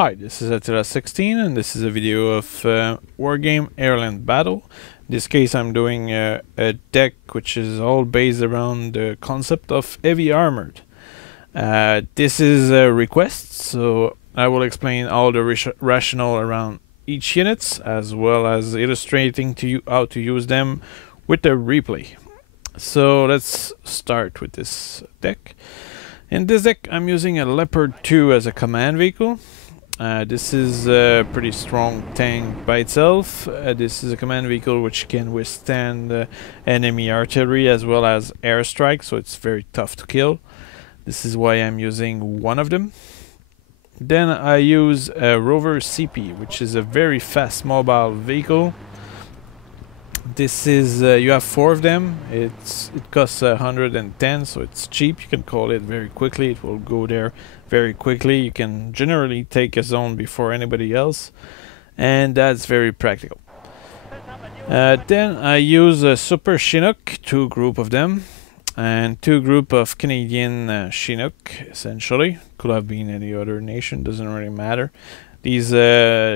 Hi, this is Attila16 and this is a video of Wargame Airland battle. In this case I'm doing a deck which is all based around the concept of heavy armored. This is a request, so I will explain all the rationale around each units as well as illustrating to you how to use them with the replay. So let's start with this deck. In this deck I'm using a Leopard 2 as a command vehicle. This is a pretty strong tank by itself. This is a command vehicle which can withstand enemy artillery as well as airstrike, so it's very tough to kill. This is why I'm using one of them. Then I use a Rover CP, which is a very fast mobile vehicle. This is you have 4 of them. It costs 110, so it's cheap. You can call it very quickly. It will go there very quickly. You can generally take a zone before anybody else, and that's very practical. Then I use a Super Chinook, 2 group of them, and 2 group of Canadian Chinook. Essentially, could have been any other nation. Doesn't really matter. These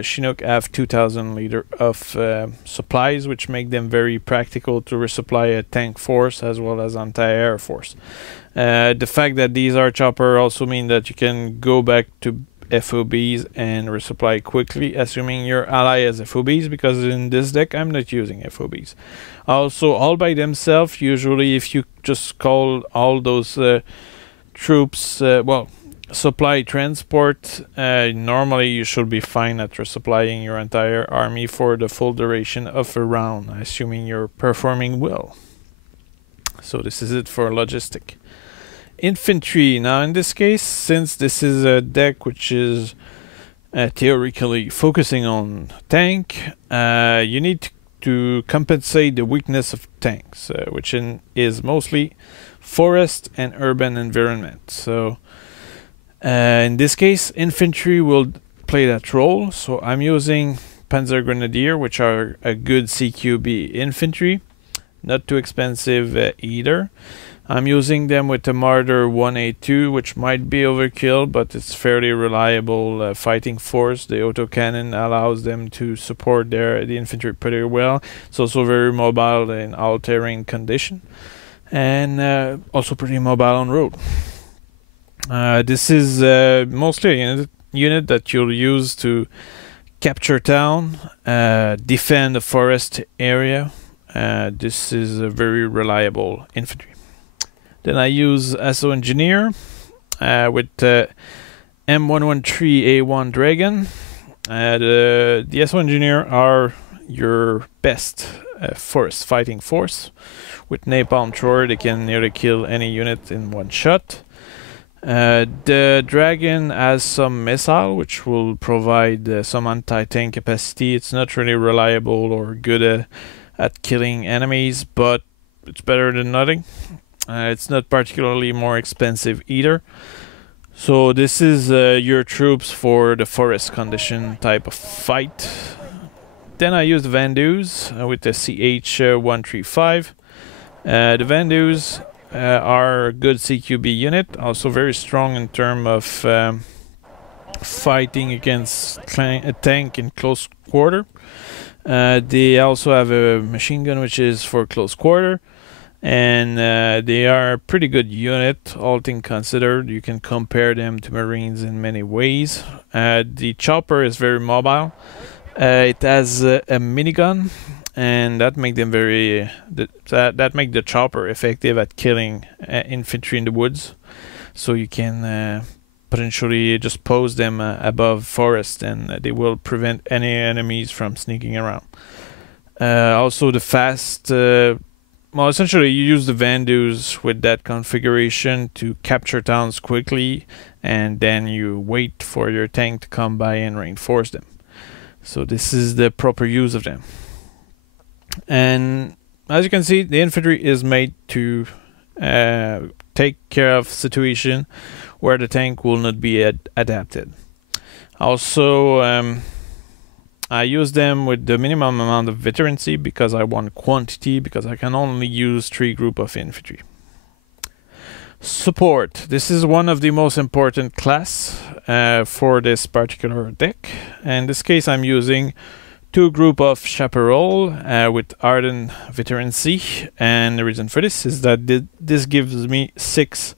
Chinook have 2,000 liters of supplies, which make them very practical to resupply a tank force as well as anti-air force. The fact that these are chopper also mean that you can go back to FOBs and resupply quickly, assuming your ally has FOBs, because in this deck I'm not using FOBs. Also, all by themselves, usually if you just call all those troops, supply transport, normally you should be fine at resupplying your entire army for the full duration of a round, assuming you're performing well. So this is it for logistic. Infantry. Now in this case, since this is a deck which is theoretically focusing on tank, you need to compensate the weakness of tanks, which is mostly forest and urban environment. So in this infantry will play that role, so I'm using Panzer Grenadier, which are a good CQB infantry, not too expensive either. I'm using them with the Marder 1A2, which might be overkill, but it's fairly reliable fighting force. The autocannon allows them to support the infantry pretty well. It's also very mobile in all terrain condition, and also pretty mobile on road. This is mostly a unit that you'll use to capture town, defend the forest area. This is a very reliable infantry. Then I use ASSO Engineer with M113A1 Dragon. The ASSO Engineer are your best forest fighting force. With Napalm Thrower, they can nearly kill any unit in one shot. The Dragon has some missile, which will provide some anti-tank capacity. It's not really reliable or good at killing enemies, but it's better than nothing. It's not particularly more expensive either. So this is your troops for the forest condition type of fight. Then I use the Vandus with the CH135. The Vandus are a good CQB unit, also very strong in terms of fighting against a tank in close quarter. They also have a machine gun which is for close quarter, and they are a pretty good unit, all things considered. You can compare them to Marines in many ways. The chopper is very mobile. It has a minigun, and that make them that make the chopper effective at killing infantry in the woods. So you can potentially just pose them above forest, and they will prevent any enemies from sneaking around. Also the fast, essentially you use the Vandus with that configuration to capture towns quickly, and then you wait for your tank to come by and reinforce them. So this is the proper use of them. And as you can see, the infantry is made to take care of situation where the tank will not be adapted. Also, I use them with the minimum amount of veterancy because I want quantity, because I can only use 3 groups of infantry. Support. This is one of the most important class for this particular deck. In this case, I'm using two group of Chaparral with Ardent Veterancy, and the reason for this is that this gives me 6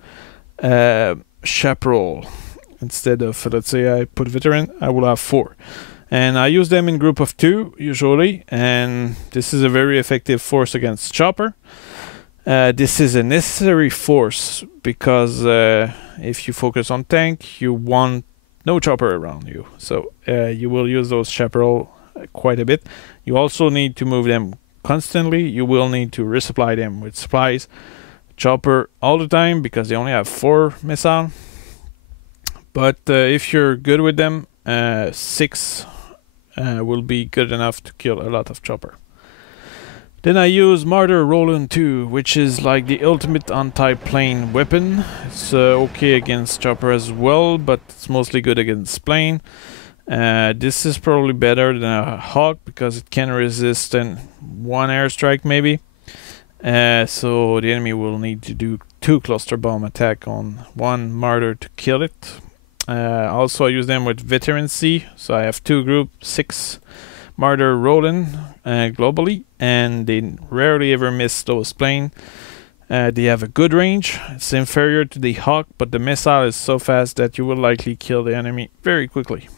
Chaparral. Instead of, let's say I put Veteran, I will have 4. And I use them in group of 2 usually, and this is a very effective force against Chopper. This is a necessary force because if you focus on tank, you want no chopper around you. So you will use those Chaparral quite a bit. You also need to move them constantly. You will need to resupply them with supplies. Chopper all the time because they only have 4 missiles. But if you're good with them, 6 will be good enough to kill a lot of chopper. Then I use Martyr Roland 2, which is like the ultimate anti-plane weapon. It's okay against chopper as well, but it's mostly good against plane. This is probably better than a Hawk because it can resist one airstrike maybe. So the enemy will need to do 2 cluster bomb attack on 1 Martyr to kill it. Also I use them with Veterancy, so I have 2 group, 6 Martyr Roland globally, and they rarely ever miss those plane. They have a good range. It's inferior to the Hawk, but the missile is so fast that you will likely kill the enemy very quickly.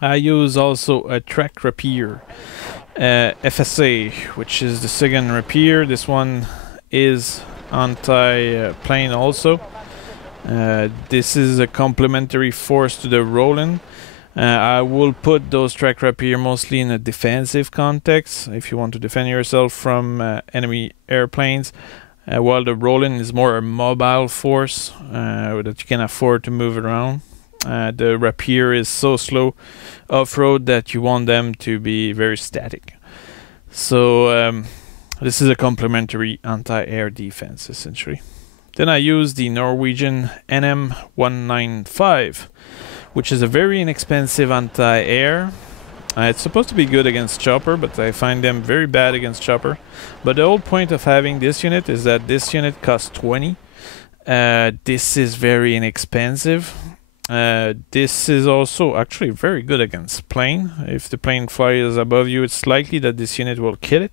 I use also a Track Rapier FSA, which is the second Rapier. This one is anti-plane also. This is a complementary force to the Roland. I will put those Track Rapier mostly in a defensive context if you want to defend yourself from enemy airplanes, while the Roland is more a mobile force that you can afford to move around. The Rapier is so slow off-road that you want them to be very static. So this is a complementary anti-air defense essentially. Then I use the Norwegian NM195, which is a very inexpensive anti-air. It's supposed to be good against chopper, but I find them very bad against chopper. But the whole point of having this unit is that this unit costs 20. This is very inexpensive. This is also actually very good against plane. If the plane flies above you, it's likely that this unit will kill it.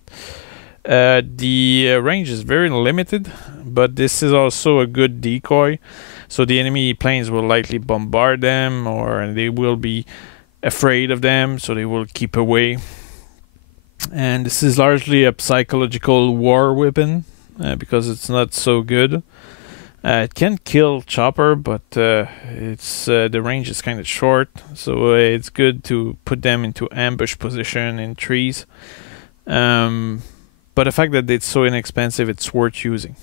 The range is very limited, but this is also a good decoy. So the enemy planes will likely bombard them, or they will be afraid of them, so they will keep away. And this is largely a psychological war weapon because it's not so good. It can kill chopper, but it's the range is kind of short, so it's good to put them into ambush position in trees. But the fact that it's so inexpensive, it's worth using.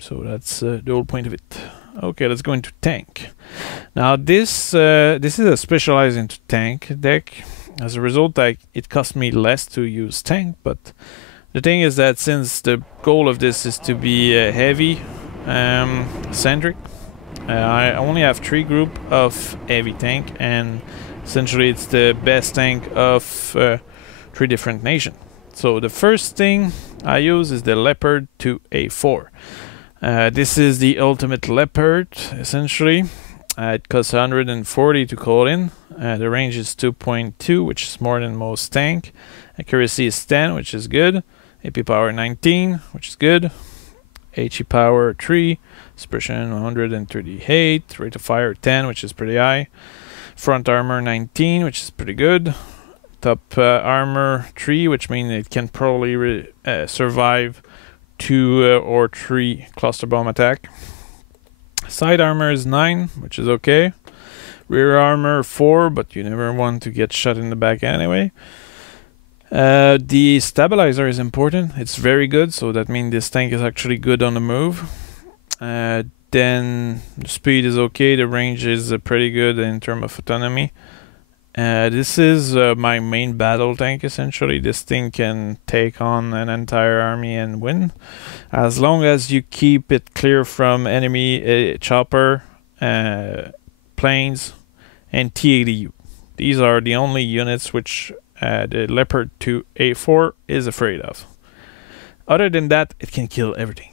So that's the whole point of it. Okay, let's go into tank. Now this is a specialized into tank deck. As a result, it cost me less to use tank, but the thing is that since the goal of this is to be heavy centric, I only have 3 group of heavy tank, and essentially it's the best tank of 3 different nations. So the first thing I use is the Leopard 2A4. This is the ultimate Leopard, essentially. It costs 140 to call in. The range is 2.2, which is more than most tank. Accuracy is 10, which is good. AP power 19, which is good. HE power 3. Suppression 138. Rate of fire 10, which is pretty high. Front armor 19, which is pretty good. Top armor 3, which means it can probably survive 2 or 3 cluster bomb attack. Side armor is 9, which is okay. Rear armor 4, but you never want to get shot in the back anyway. The stabilizer is important. It's very good, so that means this tank is actually good on the move. Then the speed is okay. The range is pretty good in terms of autonomy. This is my main battle tank essentially. This thing can take on an entire army and win, as long as you keep it clear from enemy chopper, planes, and TADU. These are the only units which the Leopard 2A4 is afraid of. Other than that, it can kill everything.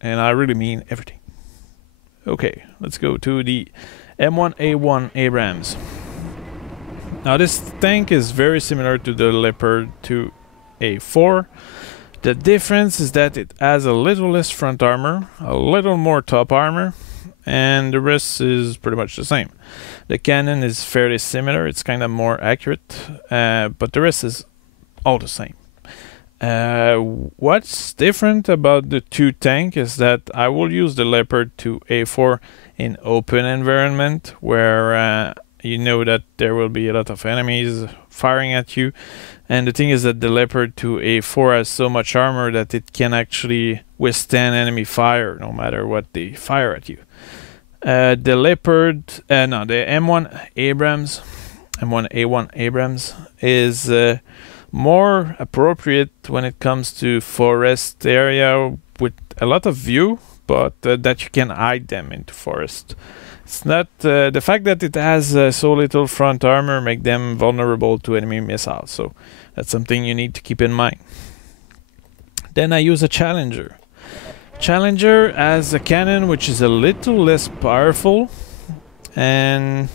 and I really mean everything. Okay, let's go to the M1A1 Abrams. Now this tank is very similar to the Leopard 2A4. The difference is that it has a little less front armor, a little more top armor, and the rest is pretty much the same. The cannon is fairly similar, it's kind of more accurate, but the rest is all the same. What's different about the two tank is that I will use the Leopard 2A4 in open environment where you know that there will be a lot of enemies firing at you, and the thing is that the Leopard 2A4 has so much armor that it can actually withstand enemy fire no matter what they fire at you. The M1 Abrams, M1A1 Abrams is more appropriate when it comes to forest area with a lot of view, but that you can hide them into forest. It's not the fact that it has so little front armor make them vulnerable to enemy missiles, so that's something you need to keep in mind. Then I use a Challenger. Challenger has a cannon which is a little less powerful, and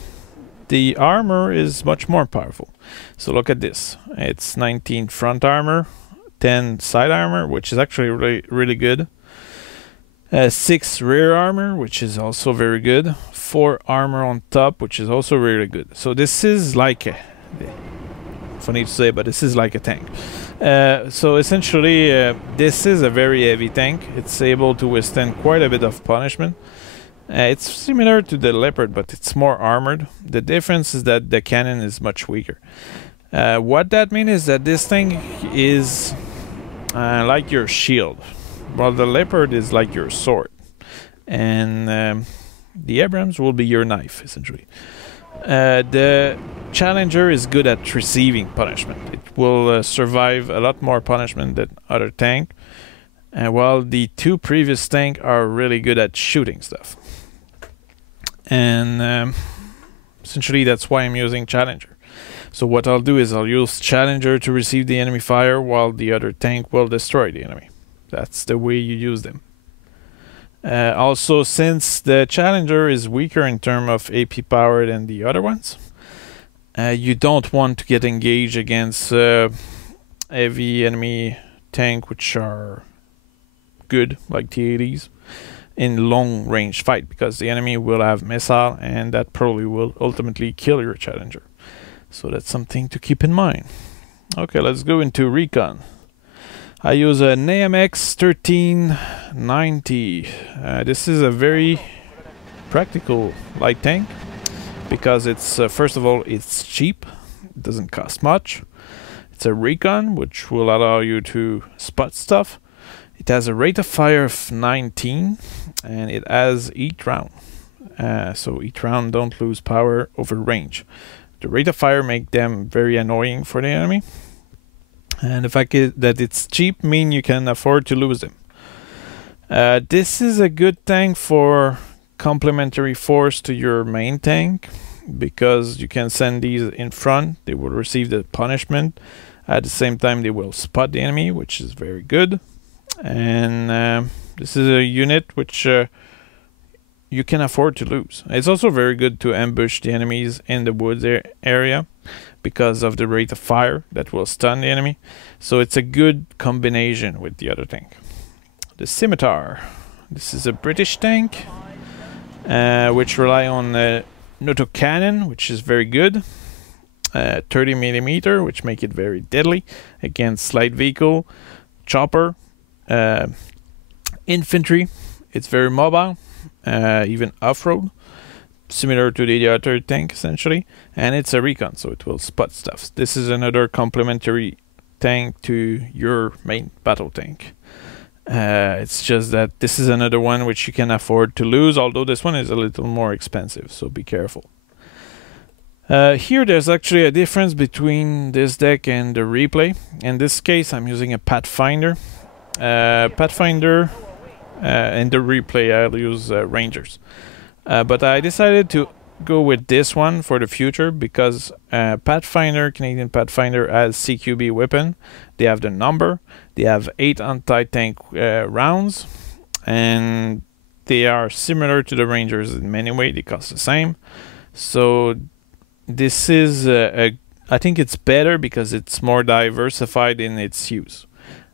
the armor is much more powerful. So look at this. It's 19 front armor, 10 side armor, which is actually really good. 6 rear armor, which is also very good. 4 armor on top, which is also really good. So this is like a... funny to say, but this is like a tank. So essentially, this is a very heavy tank. It's able to withstand quite a bit of punishment. It's similar to the Leopard, but it's more armored. The difference is that the cannon is much weaker. What that means is that this thing is like your shield, while the Leopard is like your sword, and the Abrams will be your knife, essentially. The Challenger is good at receiving punishment. It will survive a lot more punishment than other tank, while the two previous tanks are really good at shooting stuff. And essentially that's why I'm using Challenger. So what I'll do is I'll use Challenger to receive the enemy fire, while the other tank will destroy the enemy. That's the way you use them. Also, since the Challenger is weaker in terms of AP power than the other ones, you don't want to get engaged against heavy enemy tank which are good, like T-80s, in long range fight, because the enemy will have missile, and that probably will ultimately kill your Challenger. So that's something to keep in mind. Okay, let's go into recon. I use an AMX1390. This is a very practical light tank because it's first of all, it's cheap. It doesn't cost much. It's a recon, which will allow you to spot stuff. It has a rate of fire of 19, and it has each round. So each round don't lose power over range. The rate of fire make them very annoying for the enemy. And the fact that it's cheap means you can afford to lose them. This is a good tank for complementary force to your main tank, because you can send these in front. They will receive the punishment. At the same time, they will spot the enemy, which is very good. And this is a unit which you can afford to lose. It's also very good to ambush the enemies in the woods area, because of the rate of fire that will stun the enemy. So it's a good combination with the other tank. The Scimitar. This is a British tank, which rely on NATO cannon, which is very good. 30mm, which make it very deadly against light vehicle, chopper, infantry. It's very mobile, even off-road, similar to the other tank essentially, and it's a recon, so it will spot stuff. This is another complementary tank to your main battle tank. It's just that this is another one which you can afford to lose, although this one is a little more expensive, so be careful. Here there's actually a difference between this deck and the replay. In this case I'm using a Pathfinder. In the replay I'll use Rangers. But I decided to go with this one for the future because Canadian Pathfinder has CQB weapon. They have the number. They have 8 anti-tank rounds. and they are similar to the Rangers in many ways. They cost the same. So this is I think it's better because it's more diversified in its use.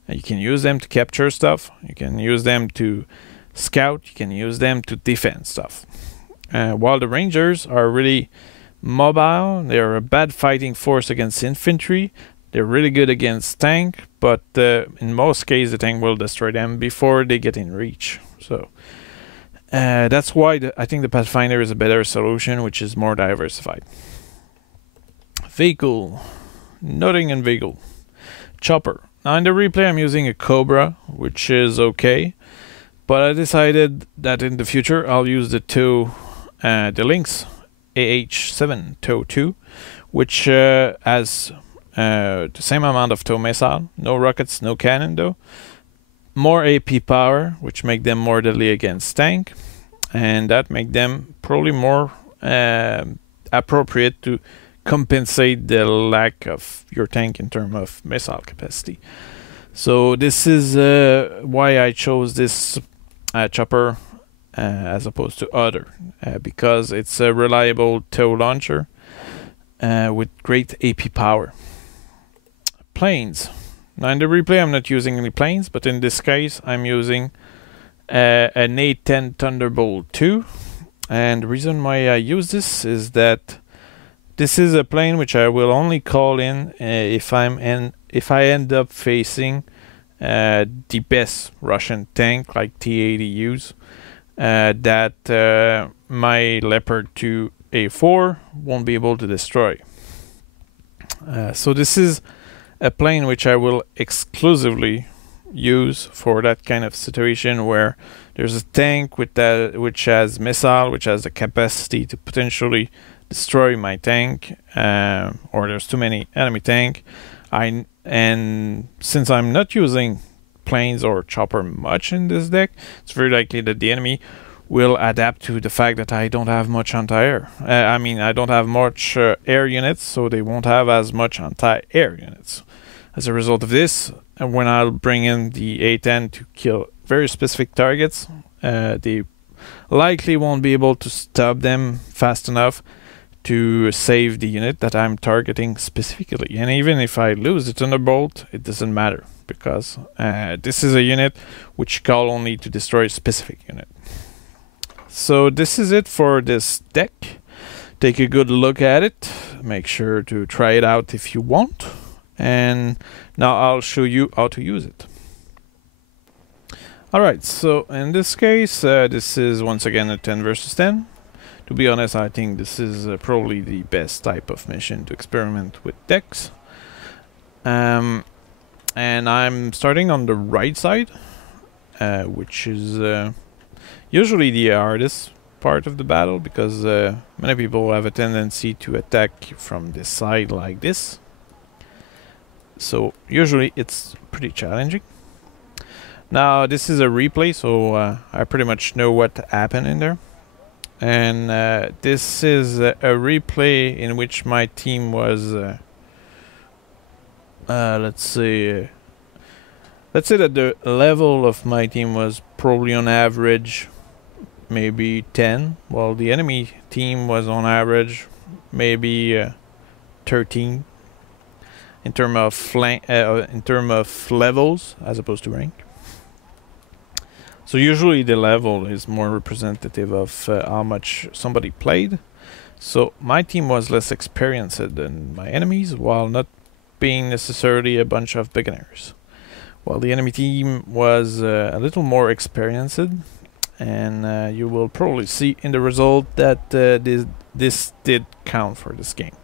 You can use them to capture stuff. You can use them to scout. You can use them to defend stuff. While the Rangers are really mobile, they are a bad fighting force against infantry. They're really good against tank, but in most cases the tank will destroy them before they get in reach. So that's why I think the Pathfinder is a better solution, which is more diversified. Vehicle. Nothing in vehicle. Chopper. Now in the replay I'm using a Cobra, which is okay, but I decided that in the future I'll use the Lynx AH-7 TOW 2, which has the same amount of tow missile, no rockets, no cannon though, more AP power, which make them more deadly against tank, and that make them probably more appropriate to compensate the lack of your tank in terms of missile capacity. So this is why I chose this chopper as opposed to other, because it's a reliable tow launcher with great AP power. Planes. Now in the replay I'm not using any planes, but in this case I'm using an A-10 Thunderbolt 2, and the reason why I use this is that this is a plane which I will only call in if I end up facing the best Russian tank like T-80Us that my Leopard 2 A4 won't be able to destroy. So this is a plane which I will exclusively use for that kind of situation where there's a tank with which has missile, which has the capacity to potentially destroy my tank, or there's too many enemy tank. And since I'm not using planes or chopper much in this deck, it's very likely that the enemy will adapt to the fact that I don't have much anti-air. I don't have much air units, so they won't have as much anti-air units. As a result of this, when I'll bring in the A-10 to kill very specific targets, they likely won't be able to stop them fast enough to save the unit that I'm targeting specifically. And even if I lose the Thunderbolt, it doesn't matter, because this is a unit which call only to destroy a specific unit. So this is it for this deck. Take a good look at it. Make sure to try it out if you want. And now I'll show you how to use it. Alright, so in this case, this is once again a 10 versus 10. To be honest, I think this is probably the best type of mission to experiment with decks. And I'm starting on the right side, which is usually the hardest part of the battle, because many people have a tendency to attack from this side like this. So usually it's pretty challenging. Now this is a replay, so I pretty much know what happened in there. And this is a replay in which my team was, let's say that the level of my team was probably on average maybe 10, while the enemy team was on average maybe 13 in terms of levels as opposed to rank. So usually the level is more representative of how much somebody played. So my team was less experienced than my enemies, while not being necessarily a bunch of beginners. While the enemy team was a little more experienced, and you will probably see in the result that this did count for this game.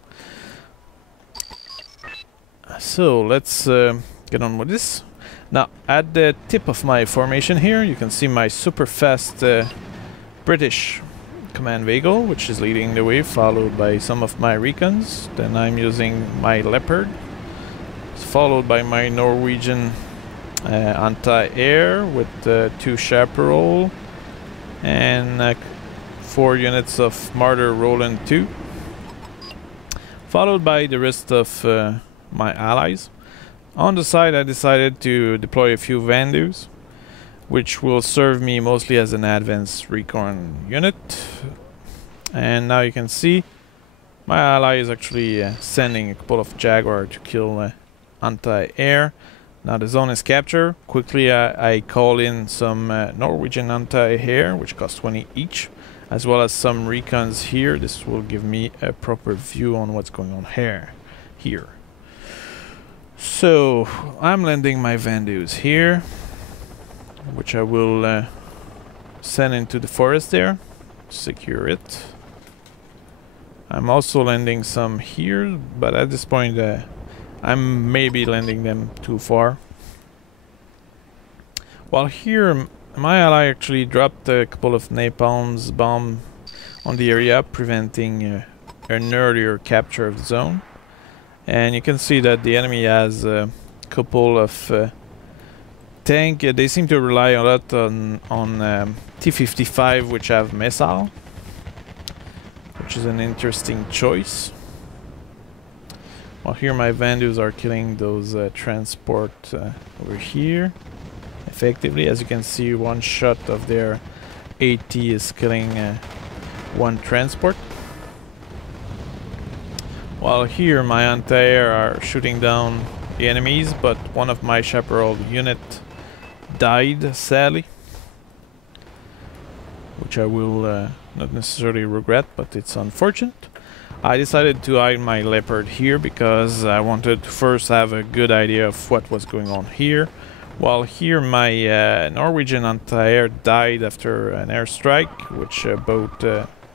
So let's get on with this. Now, at the tip of my formation here, you can see my super fast British command vehicle, which is leading the way, followed by some of my Recons. Then I'm using my Leopard, followed by my Norwegian anti-air with 2 Chaparral and 4 units of Martyr Roland 2, followed by the rest of my allies. On the side, I decided to deploy a few Vandus. which will serve me mostly as an advanced recon unit. And now you can see my ally is actually sending a couple of Jaguar to kill anti-air. Now the zone is captured. Quickly I call in some Norwegian anti-air, which cost 20 each, as well as some recons here. This will give me a proper view on what's going on here. So I'm landing my Vandus here, which I will send into the forest there, secure it. I'm also landing some here, but at this point I'm maybe landing them too far. While here my ally actually dropped a couple of napalm bombs on the area, preventing an earlier capture of the zone. And you can see that the enemy has a couple of tank. They seem to rely a lot on T-55, which have missile, which is an interesting choice. While here my Vandus are killing those transport over here effectively. As you can see, one shot of their AT is killing one transport. While here my anti-air are shooting down the enemies, but one of my chaparral unit died sadly, which I will not necessarily regret, but it's unfortunate. I decided to hide my Leopard here because I wanted to first have a good idea of what was going on here. While here my Norwegian anti-air died after an airstrike, which both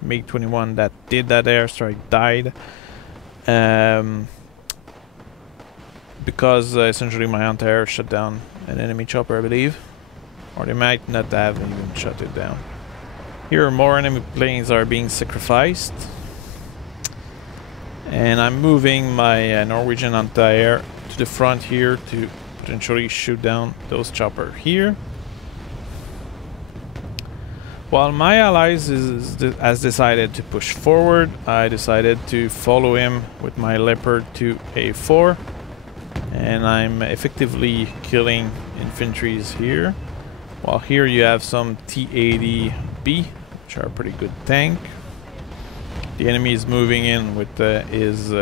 MiG-21 that did that airstrike died. Because essentially my anti-air shut down an enemy chopper, I believe. Or they might not have even shut it down. Here more enemy planes are being sacrificed. And I'm moving my Norwegian anti-air to the front here to potentially shoot down those choppers here. While my allies has decided to push forward, I decided to follow him with my Leopard to A4. And I'm effectively killing infantries here. While here you have some T-80B, which are a pretty good tank. The enemy is moving in with his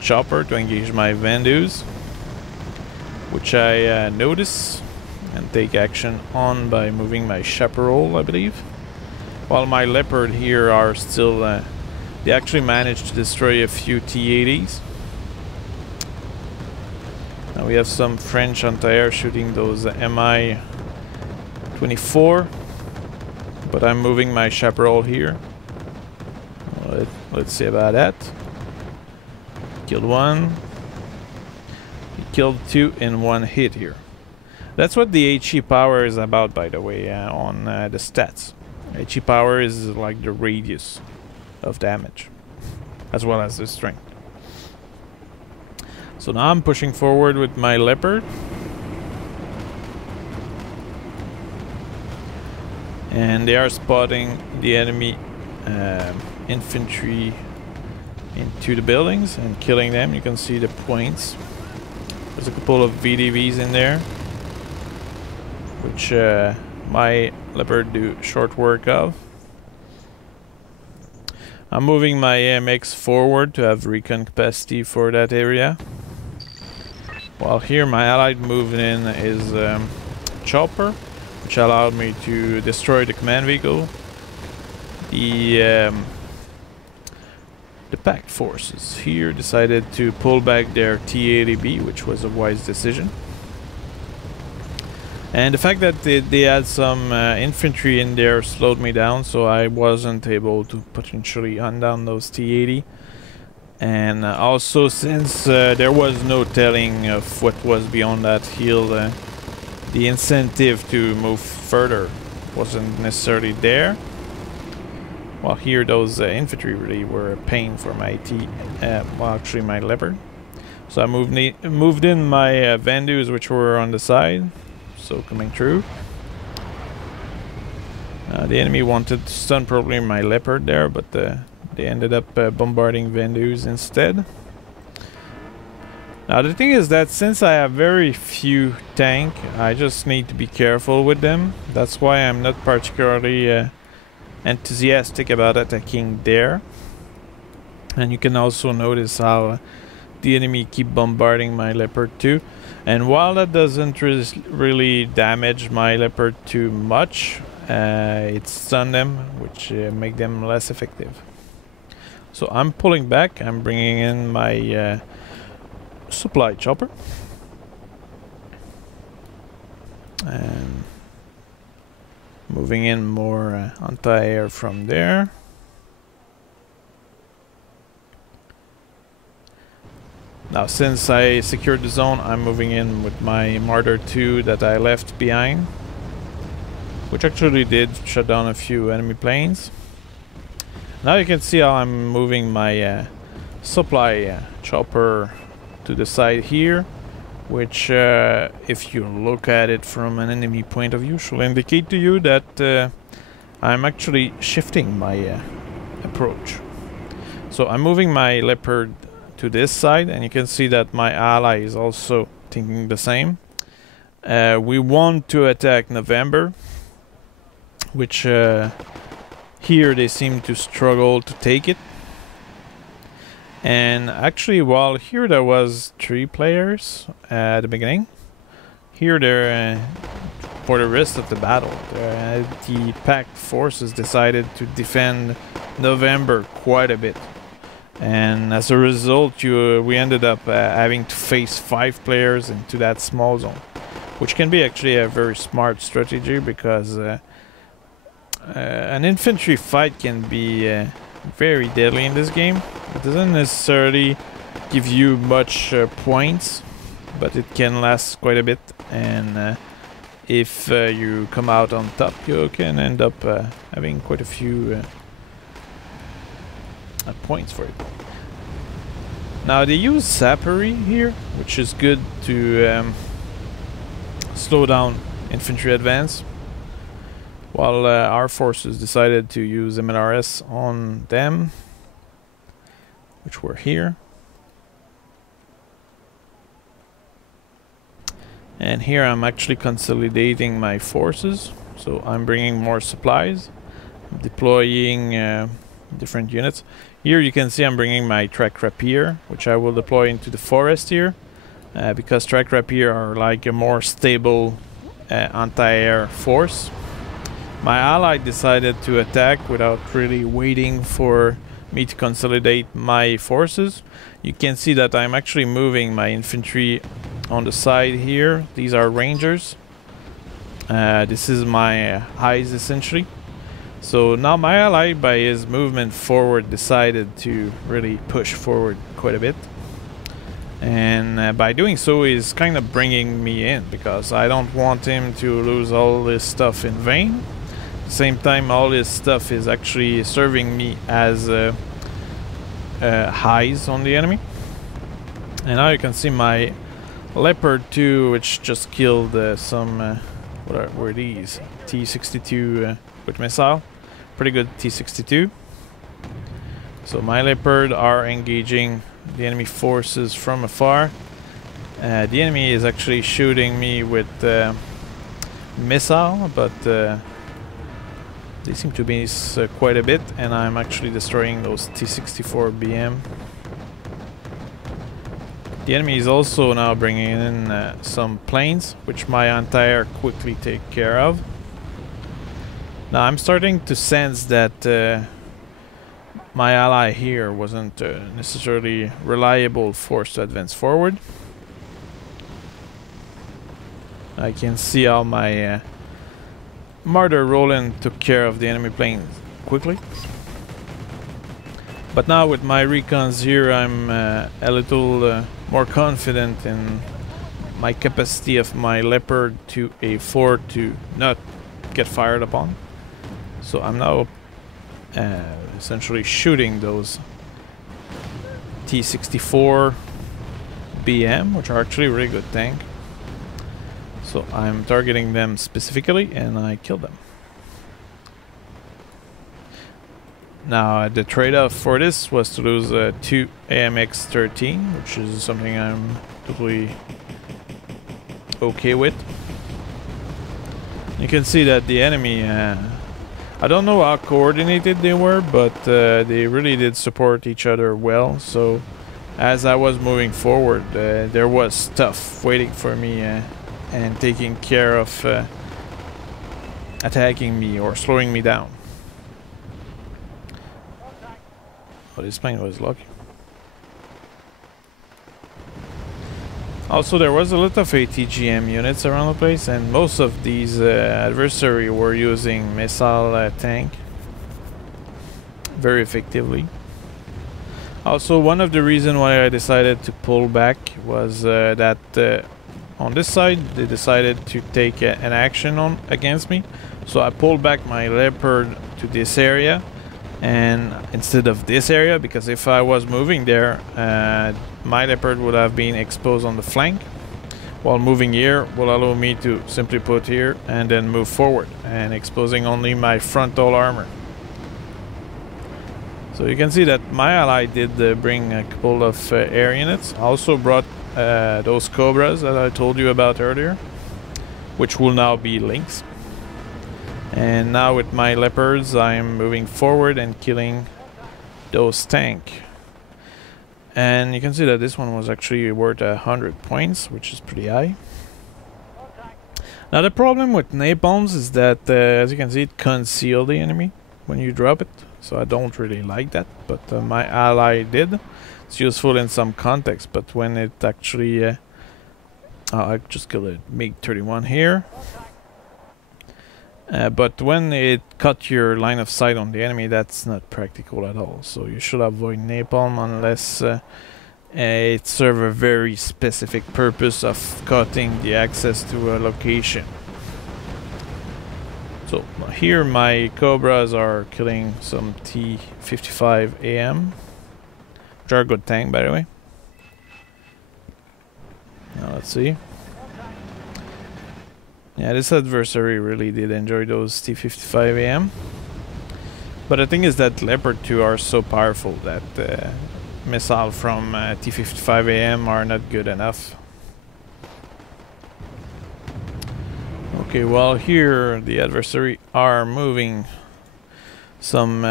chopper to engage my Vandus, which I notice and take action on by moving my chaparral, I believe. While my Leopard here are still, they actually managed to destroy a few T-80s. Now we have some French anti-air shooting those Mi-24, but I'm moving my chaparral here. Let's see about that. Killed one. He killed two in one hit here. That's what the HE power is about, by the way, on the stats. HE power is like the radius of damage, as well as the strength. So now I'm pushing forward with my Leopard. And they are spotting the enemy infantry into the buildings and killing them. You can see the points. There's a couple of VDVs in there, which my Leopard do short work of. I'm moving my AMX forward to have recon capacity for that area. While here my allied moving in is chopper, which allowed me to destroy the command vehicle. The packed forces here decided to pull back their T-80B, which was a wise decision. And the fact that they had some infantry in there slowed me down, so I wasn't able to potentially hunt down those T-80. And also, since there was no telling of what was beyond that hill, the incentive to move further wasn't necessarily there. While here those infantry really were a pain for my well, actually my Leopard. So I moved in my Vandus, which were on the side, so coming through. The enemy wanted to stun probably my Leopard there, but they ended up bombarding Vandus instead. Now the thing is that since I have very few tank, I just need to be careful with them. That's why I'm not particularly enthusiastic about attacking there. And you can also notice how the enemy keep bombarding my Leopard 2. And while that doesn't really damage my Leopard too much, it stuns them, which make them less effective. So I'm pulling back. I'm bringing in my supply chopper. And moving in more anti-air from there. Now, since I secured the zone, I'm moving in with my Marder 2 that I left behind, which actually did shut down a few enemy planes. Now you can see how I'm moving my supply chopper to the side here, which if you look at it from an enemy point of view should indicate to you that I'm actually shifting my approach. So I'm moving my Leopard to this side, and you can see that my ally is also thinking the same. We want to attack November, which here they seem to struggle to take it. And actually, while here there was 3 players at the beginning, here there for the rest of the battle, the packed forces decided to defend November quite a bit. And as a result, we ended up having to face 5 players into that small zone, which can be actually a very smart strategy, because an infantry fight can be very deadly in this game. It doesn't necessarily give you much points, but it can last quite a bit, and if you come out on top, you can end up having quite a few points for it. Now they use Sappery here, which is good to slow down infantry advance, while our forces decided to use MLRS on them, which were here. And here I'm actually consolidating my forces, so I'm bringing more supplies, deploying different units. Here you can see I'm bringing my track rapier, which I will deploy into the forest here, because track rapier are like a more stable anti-air force. My ally decided to attack without really waiting for me to consolidate my forces. You can see that I'm actually moving my infantry on the side here. These are rangers. This is my highs essentially. So now my ally, by his movement forward, decided to really push forward quite a bit. And by doing so, he's kind of bringing me in, because I don't want him to lose all this stuff in vain. At the same time, all this stuff is actually serving me as highs on the enemy. And now you can see my Leopard 2, which just killed some, what were these? T-62 with missile. Pretty good T-62. So my Leopard are engaging the enemy forces from afar. The enemy is actually shooting me with missile, but they seem to miss quite a bit, and I'm actually destroying those T-64 BM. The enemy is also now bringing in some planes, which my anti-air quickly take care of. Now I'm starting to sense that my ally here wasn't necessarily reliable force to advance forward. I can see how my Marder Roland took care of the enemy planes quickly. But now with my recons here, I'm a little more confident in my capacity of my Leopard to A4 to not get fired upon. So I'm now essentially shooting those T-64 BM, which are actually a really good tank. So I'm targeting them specifically, and I kill them. Now the trade-off for this was to lose 2 AMX-13, which is something I'm totally okay with. You can see that the enemy, I don't know how coordinated they were, but they really did support each other well. So as I was moving forward, there was stuff waiting for me and taking care of attacking me or slowing me down. Oh, this plane was lucky. Also, there was a lot of ATGM units around the place, and most of these adversary were using missile tank very effectively. Also, one of the reasons why I decided to pull back was that on this side they decided to take an action against me. So I pulled back my Leopard to this area, and instead of this area, because if I was moving there, my Leopard would have been exposed on the flank, while moving here will allow me to simply put here and then move forward and exposing only my frontal armor. So you can see that my ally did bring a couple of air units. I also brought those Cobras that I told you about earlier, which will now be Lynx. And now with my Leopards, I'm moving forward and killing those tank. And you can see that this one was actually worth 100 points, which is pretty high. Now the problem with napalms is that, as you can see, it conceals the enemy when you drop it. So I don't really like that, but my ally did. It's useful in some context, but when it actually... I just killed a MiG-31 here. But when it cut your line of sight on the enemy, that's not practical at all. So you should avoid napalm unless it serves a very specific purpose of cutting the access to a location. So here my Cobras are killing some T-55 which are a good tank, by the way. Now let's see. Yeah, this adversary really did enjoy those T-55 but the thing is that Leopard 2 are so powerful that missiles from T-55 are not good enough. Okay, well here the adversary are moving some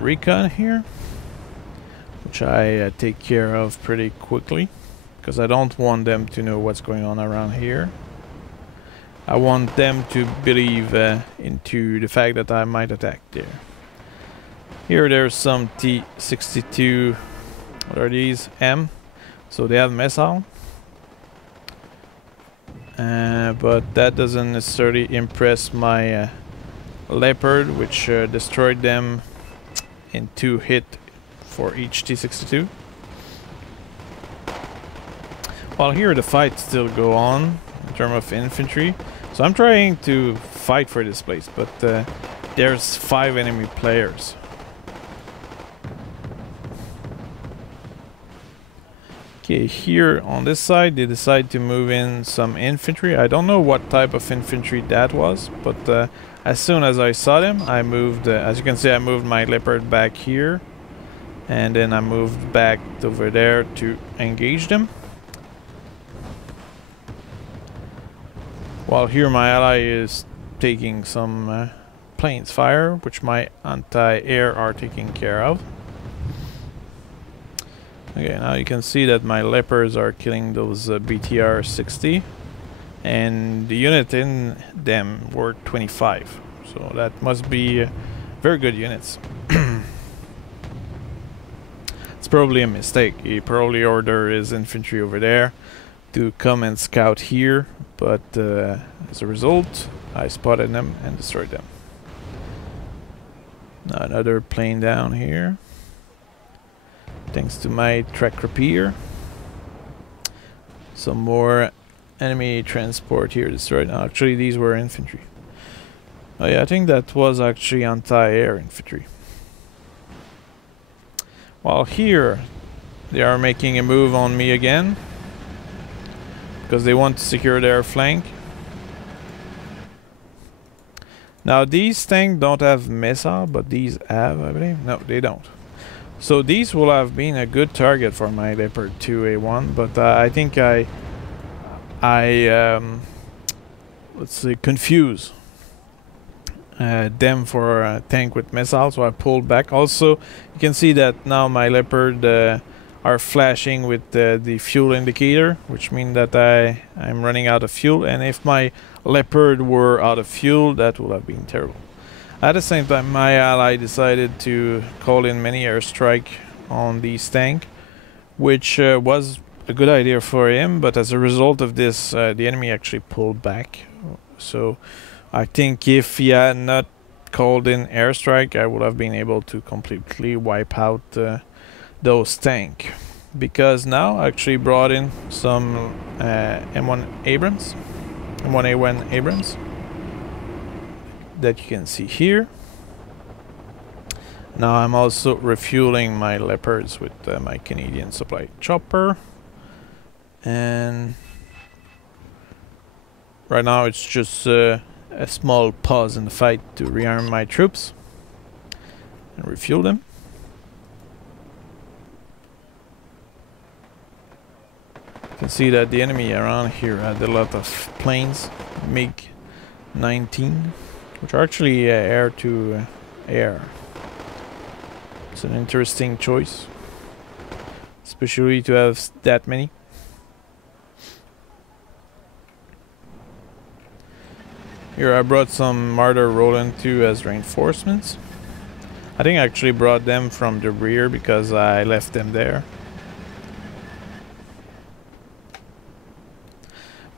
recon here, which I take care of pretty quickly, because I don't want them to know what's going on around here. I want them to believe into the fact that I might attack there. Here there's some T-62, what are these? M. So they have missile. But that doesn't necessarily impress my Leopard, which destroyed them in 2 hits for each T-62. While here the fight still go on in terms of infantry. So I'm trying to fight for this place, but there's 5 enemy players. Okay, here on this side they decide to move in some infantry. I don't know what type of infantry that was, but as soon as I saw them, I moved, as you can see, I moved my Leopard back here, and then I moved back over there to engage them. While here my ally is taking some planes fire, which my anti-air are taking care of. Okay, now you can see that my Leopards are killing those BTR-60, and the unit in them were 25, so that must be very good units. It's probably a mistake. He probably ordered his infantry over there to come and scout here, but as a result I spotted them and destroyed them. Now another plane down here, thanks to my track repair. Some more enemy transport here destroyed. No, actually these were infantry. Oh yeah, I think that was actually anti-air infantry. While here they are making a move on me again, because they want to secure their flank. Now these things don't have missile, but these have, I believe. No, they don't. So these will have been a good target for my Leopard 2A1, but I think I let's say confuse them for a tank with missiles, so I pulled back. Also, you can see that now my Leopard are flashing with the fuel indicator, which means that I'm running out of fuel, and if my Leopard were out of fuel, that would have been terrible. At the same time, my ally decided to call in many airstrike on these tanks, which was a good idea for him, but as a result of this, the enemy actually pulled back. So I think if he had not called in airstrike, I would have been able to completely wipe out those tanks. Because now I actually brought in some M1 Abrams, M1A1 Abrams, that you can see here. Now I'm also refueling my Leopards with my Canadian supply chopper, and right now it's just a small pause in the fight to rearm my troops and refuel them. You can see that the enemy around here had a lot of planes, MiG-19, which are actually air-to-air. It's an interesting choice, especially to have that many. Here I brought some Marder Roland 2 as reinforcements. I think I actually brought them from the rear because I left them there.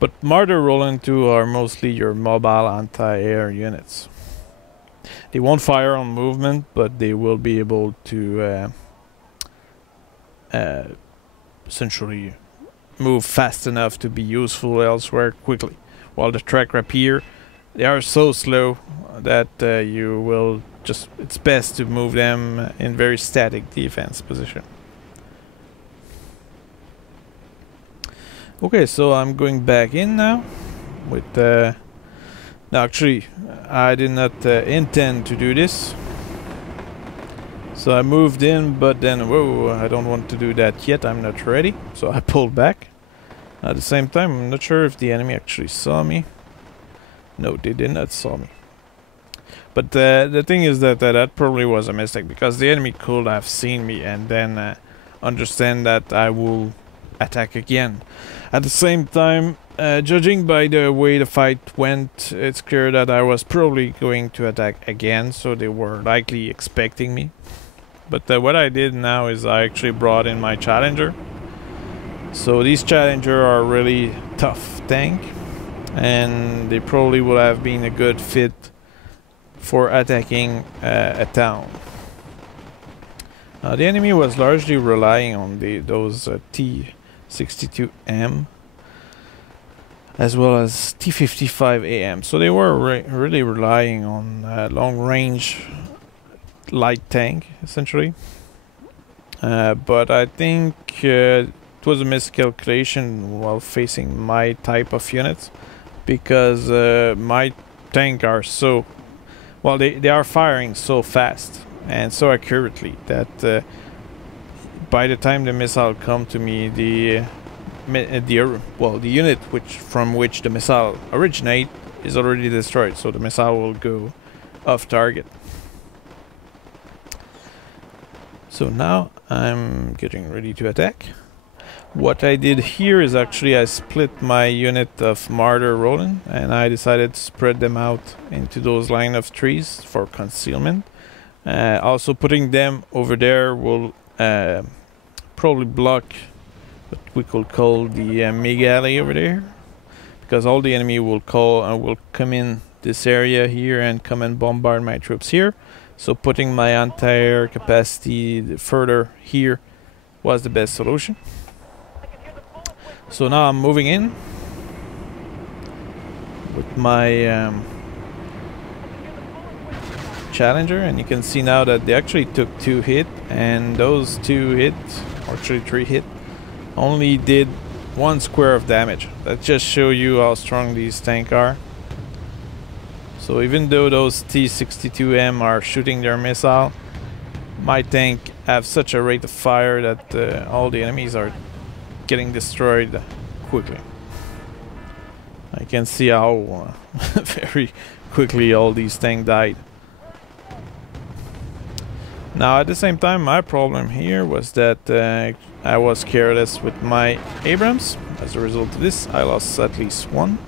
But Marder Roland 2 are mostly your mobile anti-air units. They won't fire on movement, but they will be able to essentially move fast enough to be useful elsewhere quickly. While the track rapier, they are so slow that you will just, it's best to move them in very static defense position. Okay, so I'm going back in now with no, actually I did not intend to do this, so I moved in, but then whoa, I don't want to do that yet, I'm not ready, so I pulled back. At the same time, I'm not sure if the enemy actually saw me. No, they did not saw me. But the thing is that that probably was a mistake, because the enemy could have seen me and then understand that I will attack again. At the same time, judging by the way the fight went, it's clear that I was probably going to attack again, so they were likely expecting me. But what I did now is I actually brought in my Challenger. So these Challenger are really tough tank, and they probably would have been a good fit for attacking a town. The enemy was largely relying on those T62M as well as T55AM, so they were really relying on long-range light tank essentially. But I think it was a miscalculation while facing my type of units, because my tank are so well, they are firing so fast and so accurately that by the time the missile come to me, the unit from which the missile originate is already destroyed, so the missile will go off target. So now I'm getting ready to attack. What I did here is actually I split my unit of Marder Roland and I decided to spread them out into those line of trees for concealment. Also putting them over there will probably block what we could call the MiG alley over there, because all the enemy will come in this area here and come and bombard my troops here. So putting my anti-air capacity further here was the best solution. So now I'm moving in with my Challenger, and you can see now that they actually took 2 hits, and those 2 hits, or actually 3 hits, only did 1 square of damage. That just shows you how strong these tanks are. So even though those T-62M are shooting their missile, my tank have such a rate of fire that all the enemies are getting destroyed quickly. I can see how very quickly all these tanks died. Now at the same time, my problem here was that I was careless with my Abrams. As a result of this, I lost at least one.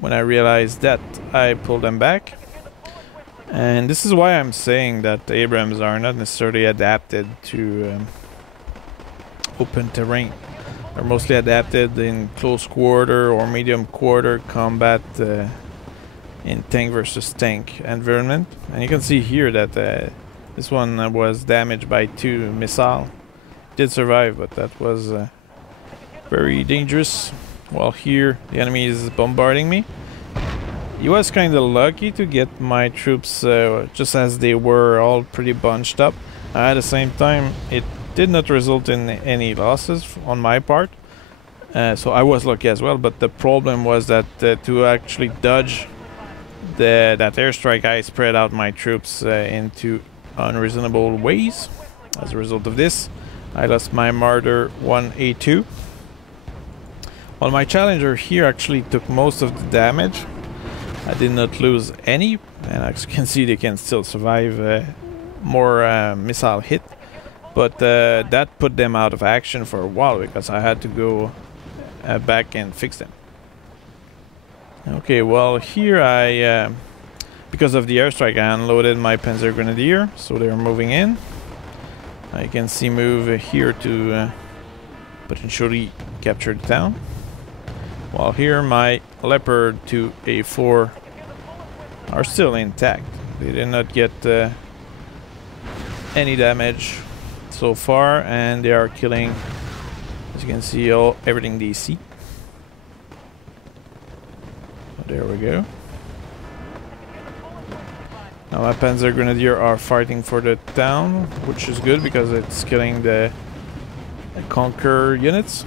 When I realized that, I pulled them back. And this is why I'm saying that Abrams are not necessarily adapted to open terrain. They're mostly adapted in close quarter or medium quarter combat in tank versus tank environment. And you can see here that this one was damaged by 2 missiles. Did survive, but that was very dangerous. While here the enemy is bombarding me. He was kind of lucky to get my troops just as they were all pretty bunched up. At the same time, it did not result in any losses on my part. So I was lucky as well, but the problem was that to actually dodge that airstrike, I spread out my troops into unreasonable ways. As a result of this, I lost my Marder 1A2. While my Challenger here actually took most of the damage, I did not lose any, and as you can see, they can still survive more missile hit. But that put them out of action for a while because I had to go back and fix them. Okay, well here because of the airstrike, I unloaded my Panzer Grenadier, so they're moving in. I can see move here to potentially capture the town. While here my Leopard 2A4 are still intact. They did not get any damage so far, and they are killing, as you can see, everything they see. Oh, there we go. Now my Panzer Grenadier are fighting for the town, which is good because it's killing the Conquer units.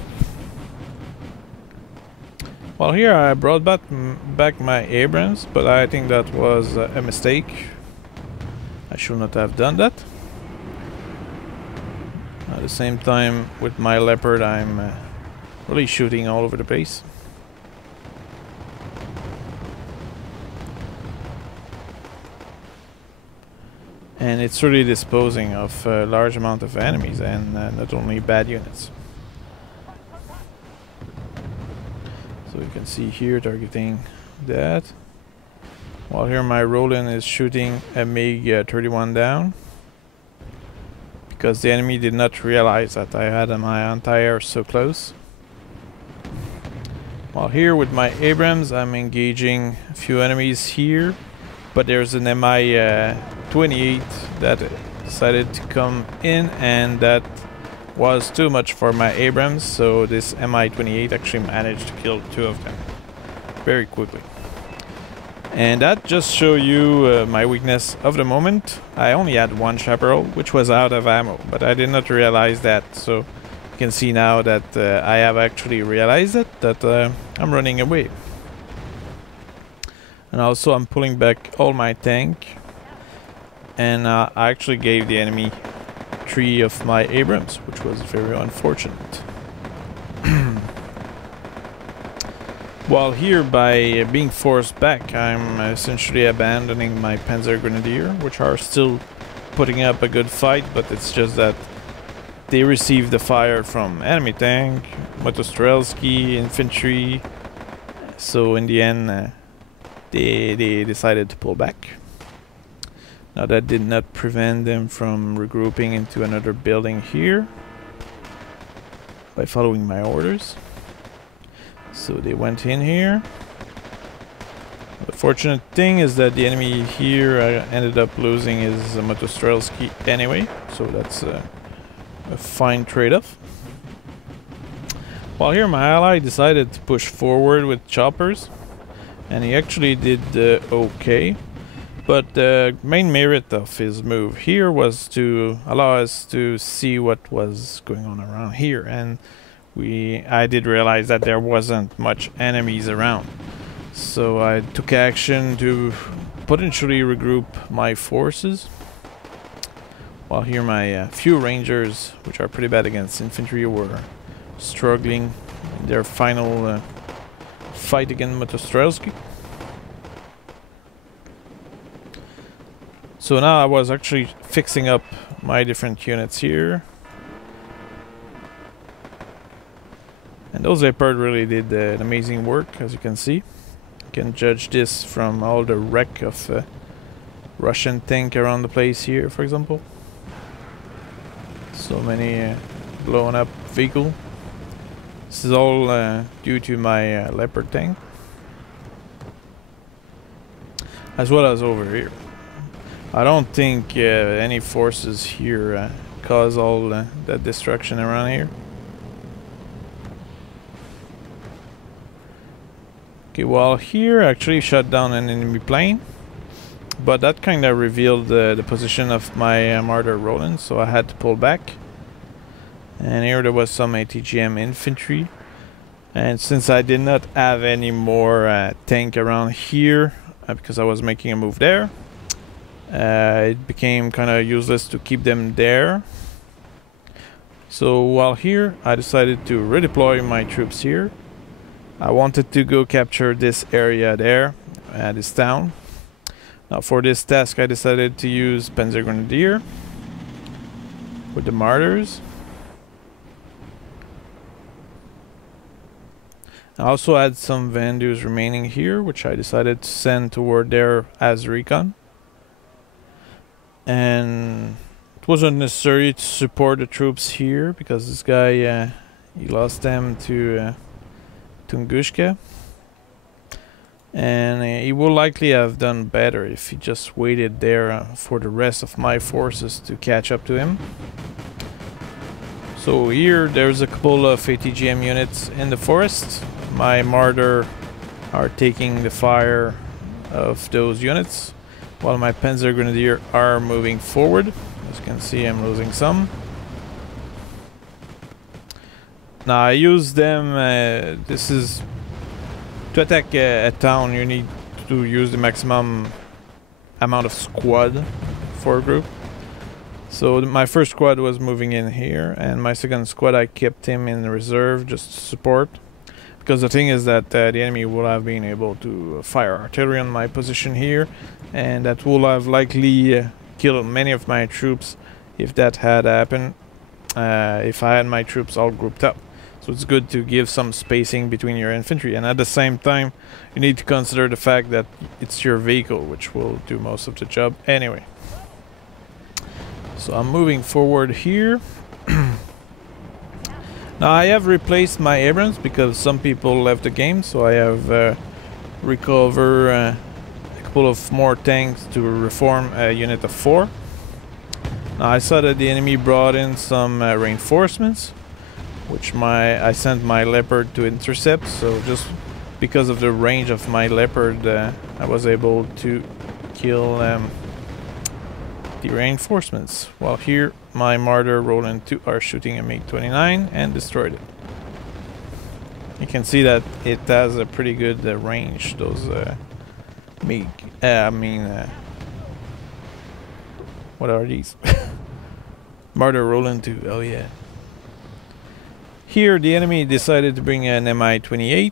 Well, here I brought back my Abrams, but I think that was a mistake. I should not have done that. At the same time, with my Leopard, I'm really shooting all over the place. And it's really disposing of a large amount of enemies and not only bad units. So you can see here targeting that. While here my Roland is shooting a MiG-31 down. Because the enemy did not realize that I had my anti-air so close. While here with my Abrams, I'm engaging a few enemies here. But there's an Mi-28 that decided to come in, and that was too much for my Abrams, so this Mi-28 actually managed to kill 2 of them very quickly. And that just shows you my weakness of the moment. I only had 1 Chaparral, which was out of ammo, but I did not realize that. So you can see now that I have actually realized it, that I'm running away. And also I'm pulling back all my tank, and I actually gave the enemy 3 of my Abrams, which was very unfortunate. While here, by being forced back, I'm essentially abandoning my Panzer Grenadier, which are still putting up a good fight, but it's just that they receive the fire from enemy tank, Motostrelski, Infantry, so in the end they decided to pull back. Now that did not prevent them from regrouping into another building here by following my orders. So they went in here. The fortunate thing is that the enemy here ended up losing his Motostrelski anyway, so that's a fine trade-off. While here my ally decided to push forward with choppers, and he actually did okay. But the main merit of his move here was to allow us to see what was going on around here, and I did realize that there wasn't much enemies around. So I took action to potentially regroup my forces. While here my few rangers, which are pretty bad against infantry, were struggling in their final fight against Motostrelsky. So now I was actually fixing up my different units here. And those Leopard really did an amazing work, as you can see. You can judge this from all the wreck of Russian tank around the place here, for example. So many blown up vehicle. This is all due to my Leopard tank. As well as over here. I don't think any forces here cause all that destruction around here. Okay, well here I actually shot down an enemy plane, but that kind of revealed the position of my Marder Roland, so I had to pull back. And here there was some ATGM infantry, and since I did not have any more tank around here because I was making a move there, it became kind of useless to keep them there. So while here I decided to redeploy my troops here. I wanted to go capture this area there, this town. Now for this task I decided to use Panzer Grenadier with the Martyrs. I also had some Vandus remaining here, which I decided to send toward there as recon. And it wasn't necessary to support the troops here because this guy he lost them to Tungushka, and he would likely have done better if he just waited there for the rest of my forces to catch up to him. So here there's a couple of ATGM units in the forest. My Marder are taking the fire of those units, while my Panzer Grenadier are moving forward. As you can see, I'm losing some. Now I use them, this is to attack a town you need to use the maximum amount of squad for a group. So my first squad was moving in here, and my second squad I kept him in reserve just to support. Because the thing is that the enemy will have been able to fire artillery on my position here, and that will have likely killed many of my troops if that had happened, if I had my troops all grouped up. So it's good to give some spacing between your infantry, and at the same time you need to consider the fact that it's your vehicle which will do most of the job anyway. So I'm moving forward here. Now I have replaced my Abrams because some people left the game, so I have recovered a couple of more tanks to reform a unit of 4. Now I saw that the enemy brought in some reinforcements, which I sent my Leopard to intercept. So just because of the range of my Leopard, I was able to kill the reinforcements. While here my Marder Roland 2 are shooting a MiG-29 and destroyed it. You can see that it has a pretty good range, those MiG, what are these? Marder Roland 2, oh yeah. Here the enemy decided to bring an Mi-28,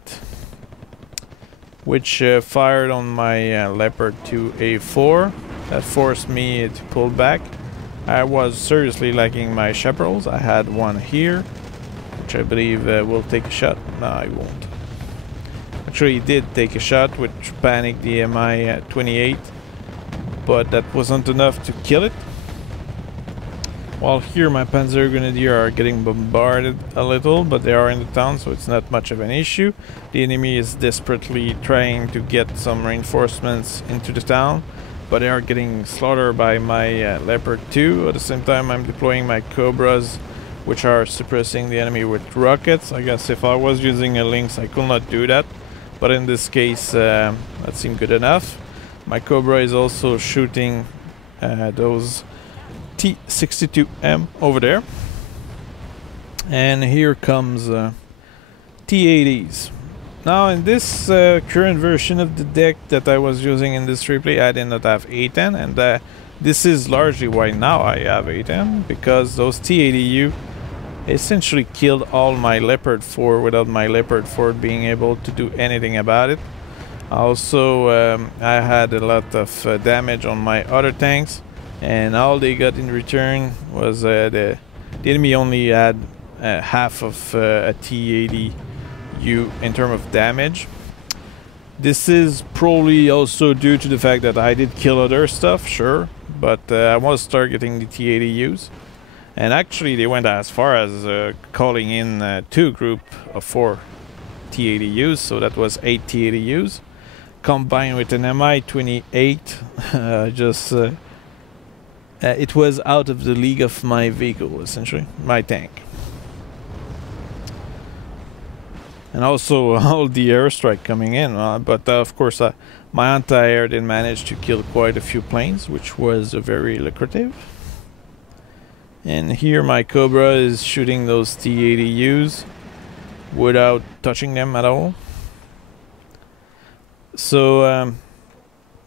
which fired on my Leopard 2A4. That forced me to pull back. I was seriously lacking my chaparrals. I had one here, which I believe will take a shot. No, I won't. Actually, he did take a shot, which panicked the Mi-28, but that wasn't enough to kill it. While here my Panzer Grenadier are getting bombarded a little, but they are in the town, so it's not much of an issue. The enemy is desperately trying to get some reinforcements into the town, but they are getting slaughtered by my Leopard 2. At the same time I'm deploying my Cobras, which are suppressing the enemy with rockets. I guess if I was using a Lynx I could not do that, but in this case that seemed good enough. My Cobra is also shooting those T-62M over there. And here comes T-80s. Now in this current version of the deck that I was using in this replay, I did not have A10, and this is largely why now I have A10, because those T-80U essentially killed all my Leopard 4 without my Leopard 4 being able to do anything about it. Also, I had a lot of damage on my other tanks, and all they got in return was the enemy only had half of a T-80U in terms of damage. This is probably also due to the fact that I did kill other stuff, sure, but I was targeting the T-80Us. And actually they went as far as calling in 2 group of 4 T-80Us, so that was 8 T-80Us. Combined with an Mi-28, it was out of the league of my vehicle, essentially, my tank. And also all the airstrike coming in, but of course my anti-air did manage to kill quite a few planes, which was very lucrative. And here my Cobra is shooting those T-80Us without touching them at all. So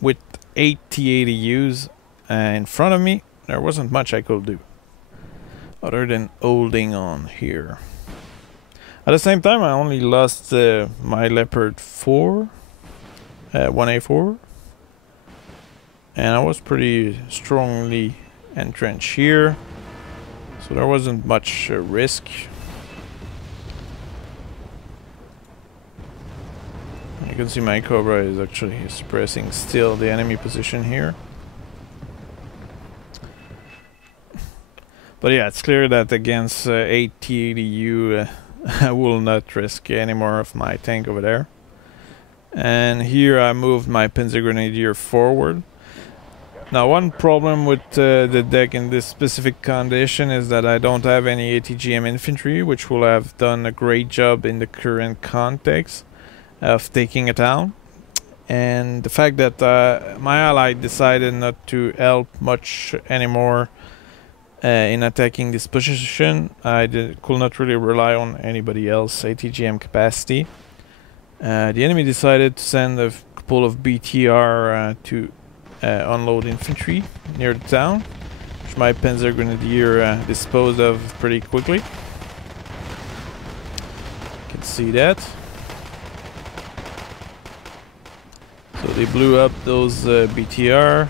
with 8 T-80Us in front of me, there wasn't much I could do other than holding on here. At the same time, I only lost my Leopard 4, 1A4, and I was pretty strongly entrenched here, so there wasn't much risk. You can see my Cobra is actually suppressing still the enemy position here. But yeah, it's clear that against 8 T-80U, I will not risk any more of my tank over there. And here I moved my Panzer Grenadier forward. Now one problem with the deck in this specific condition is that I don't have any ATGM infantry, which will have done a great job in the current context of taking a town. And the fact that my ally decided not to help much anymore in attacking this position, I could not really rely on anybody else ATGM capacity. The enemy decided to send a couple of BTR to unload infantry near the town, which my Panzer Grenadier disposed of pretty quickly. You can see that. So they blew up those BTR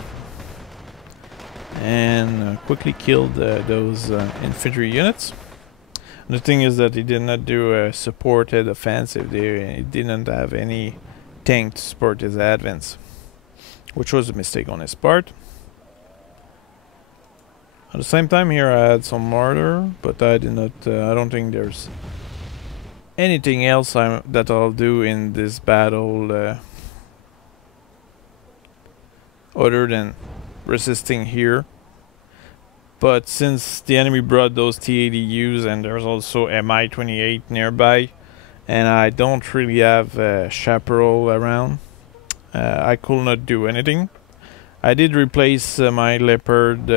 and quickly killed those infantry units. And the thing is that he did not do a supported offensive there. He didn't have any tank to support his advance, which was a mistake on his part. At the same time here I had some mortar, but I did not. I don't think there's anything else that I'll do in this battle other than resisting here. But since the enemy brought those T-80Us and there's also a Mi-28 nearby, and I don't really have a chaparral around, I could not do anything. I did replace my Leopard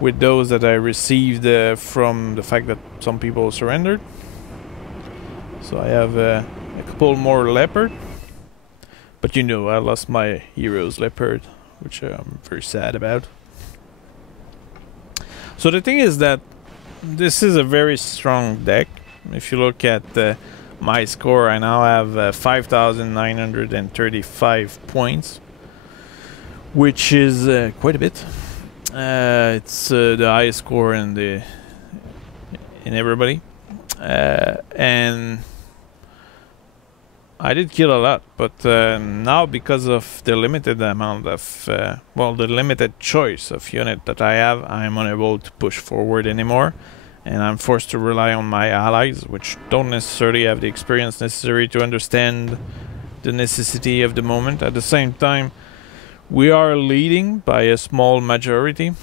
with those that I received from the fact that some people surrendered. So I have a couple more Leopard. But you know, I lost my hero's Leopard, which I'm very sad about. So the thing is that this is a very strong deck. If you look at my score, I now have 5,935 points, which is quite a bit. It's the highest score in everybody, and I did kill a lot, but now because of the limited amount of, the limited choice of unit that I have, I'm unable to push forward anymore, and I'm forced to rely on my allies, which don't necessarily have the experience necessary to understand the necessity of the moment. At the same time, we are leading by a small majority,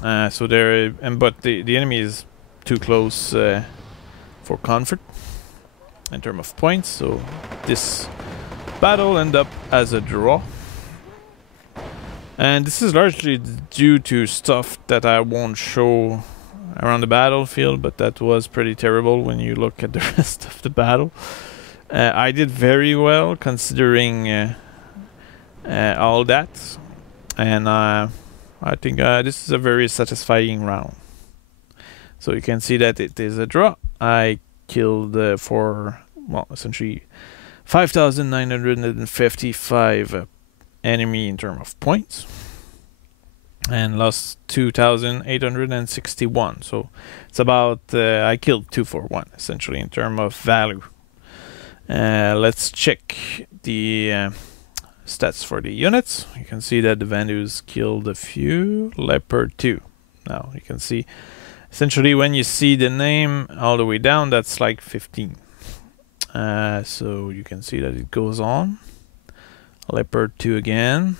but the enemy is too close for comfort in terms of points, so this battle ended up as a draw. And this is largely due to stuff that I won't show around the battlefield, but that was pretty terrible when you look at the rest of the battle. I did very well considering all that, and I think this is a very satisfying round. So you can see that it is a draw. I killed for, well, essentially 5,955 enemy in terms of points, and lost 2,861. So it's about I killed 2 for 1 essentially in terms of value. Let's check the stats for the units. You can see that the Vandus killed a few. Leopard 2. Now you can see essentially when you see the name all the way down, that's like 15. So you can see that it goes on. Leopard 2 again.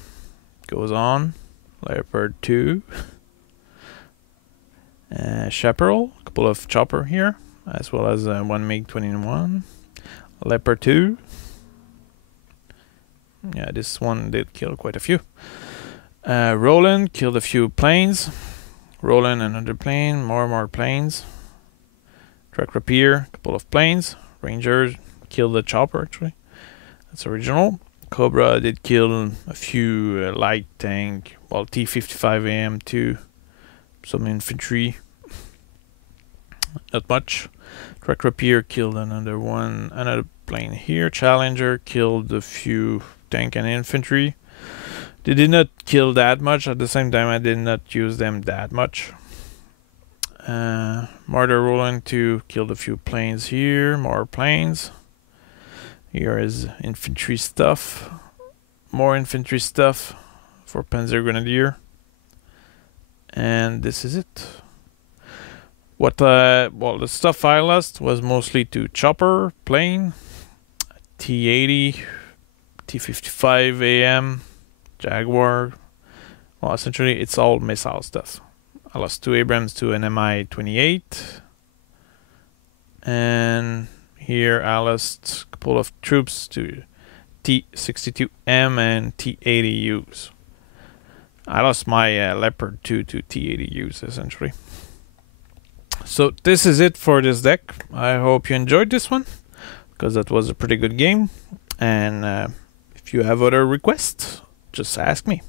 Goes on. Leopard 2. Chaparral. A couple of chopper here. As well as one MiG-21. Leopard 2. Yeah, this one did kill quite a few. Roland killed a few planes. Roland another plane. More planes. Track Rapier. A couple of planes. Ranger killed the chopper actually. That's original. Cobra did kill a few light tank, well, T-55AM too, some infantry, not much. Track Rapier killed another plane here. Challenger killed a few tank and infantry. They did not kill that much. At the same time, I did not use them that much. Martyr Roland 2 killed a few planes here. More planes. Here is infantry stuff. More infantry stuff for Panzer Grenadier. And this is it. Well, the stuff I lost was mostly to chopper, plane, T-80, T-55AM, Jaguar. Well, essentially it's all missile stuff. I lost 2 Abrams to an Mi-28. And here I lost a couple of troops to T-62M and T-80Us. I lost my Leopard 2 to T-80Us essentially. So this is it for this deck. I hope you enjoyed this one, because that was a pretty good game. And if you have other requests, just ask me.